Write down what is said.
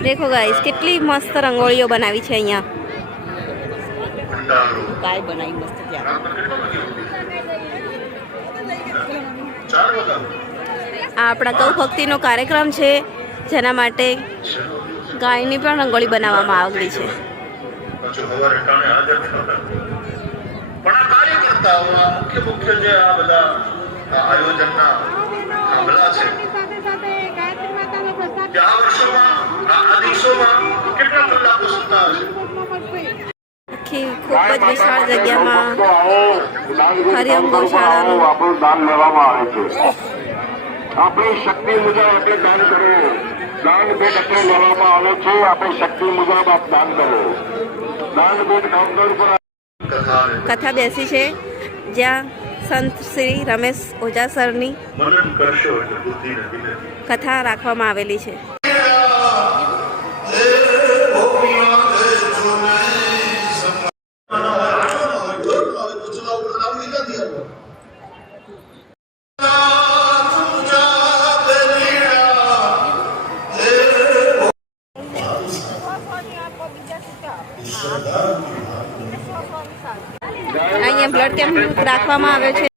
देखो गाइस કેટલી મસ્ત રંગોળીઓ બનાવી છે અહીંયા काय बनाई मस्त क्या આ આપણા ગૌ ભક્તિનો કાર્યક્રમ છે જેના માટે ગાયની પણ રંગોળી બનાવવામાં આવેલી છે પણ આ કાર્યકર્તાઓ મુખ્ય જે આ બધા આયોજનના કામલા છે આ વર્ષોમાં આ દિવસોમાં કેટલા કલાકો સુધા હશે ખૂબ જ વિશાળ જગ્યામાં હરિયમ ગૌશાળાનું આપણું દાન લેવામાં આવે છે આપણી શક્તિ મુજબ આપણે દાન કરવું દાન ભેટ આપણે લેવામાં આવે છે આપણી શક્તિ મુજબ આપ દાન કરો દાન ભેટ કાઉન્ટર પર કથા બેસી છે જ્યાં સંત શ્રી રમેશ ઓઝા સરની મનન કરશો એટલે બુદ્ધિને વિનય કથા રાખવામાં આવેલી છે અહીંયા બ્લડ કેમ્પ રાખવામાં આવ્યો છે